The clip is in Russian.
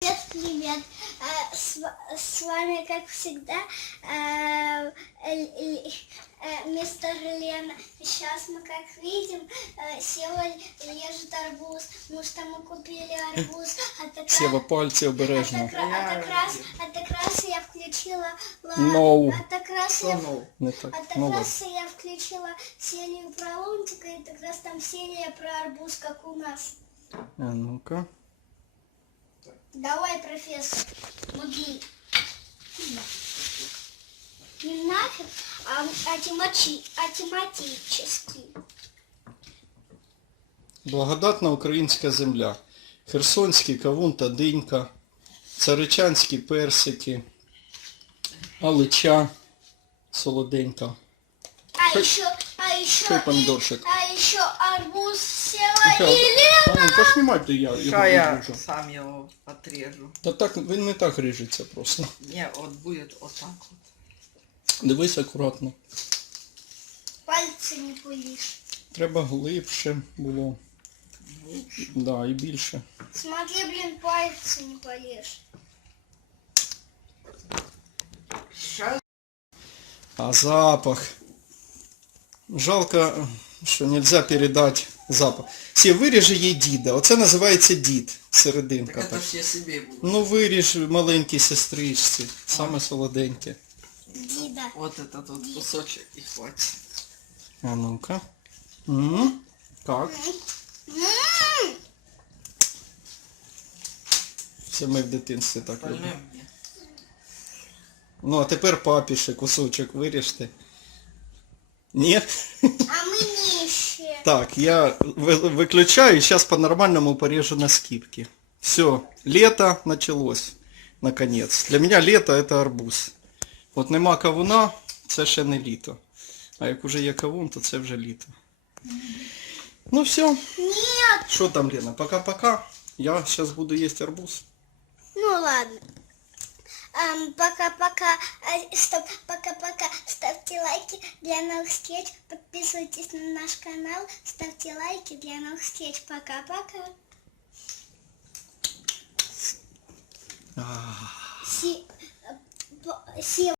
Привет, привет. С, вами, как всегда, э, э, э, э, э, мистер Лен. Сейчас мы, как видим, э, Сева режет арбуз, потому что мы купили арбуз. А так, Сева, пальцы обережно. А так, раз я включила... No. А так раз, я, так раз я включила серию про лунтика, и так раз там серия про арбуз, как у нас. А ну-ка. Давай, профессор, буди. Не нафиг, а, а атиматический. Темати, а Благодатна українська земля. Херсонські, та динька, царичанські, персики, алича, солоденька. А хай, ще, а ще, хай, і, а ще арбуз села Сейчас, Елена. Саня, ну, поснимай ты я Шо его я режу. сам его отрежу. Да так, вы не так режете, просто. Не, вот будет вот так вот. Дивись аккуратно. Пальцы не пылишь. Треба глубже было. Глубже? Да, и больше. Смотри, блин, пальцы не пылишь. Сейчас. А запах. Жалко, Що нельзя можна передати запах. Всі виріжи їй діда. Оце називається дід. Серединка. так так собі Ну виріж маленькій сестричці. А. Саме солоденьке. Діда. От этот тут кусочок і хоч. А ну-ка. Угу. так Все ми в дитинстві так любимо. Ну, а тепер папіше кусочок виріжте. ні Так, я выключаю и сейчас по-нормальному порежу на скибки. Все, лето началось, наконец. Для меня лето это арбуз. Вот нема кавуна, это еще не лето. А как уже есть кавун, то это уже лето. Ну все. Нет. Что там, Лена, пока-пока. Я сейчас буду есть арбуз. Ну ладно. Пока-пока. Um, эм, -пока. Стоп, пока-пока. Ставьте лайки для новых встреч подписывайтесь на наш канал, ставьте лайки. Для новых встреч. Пока-пока. Спасибо. -пока. пока.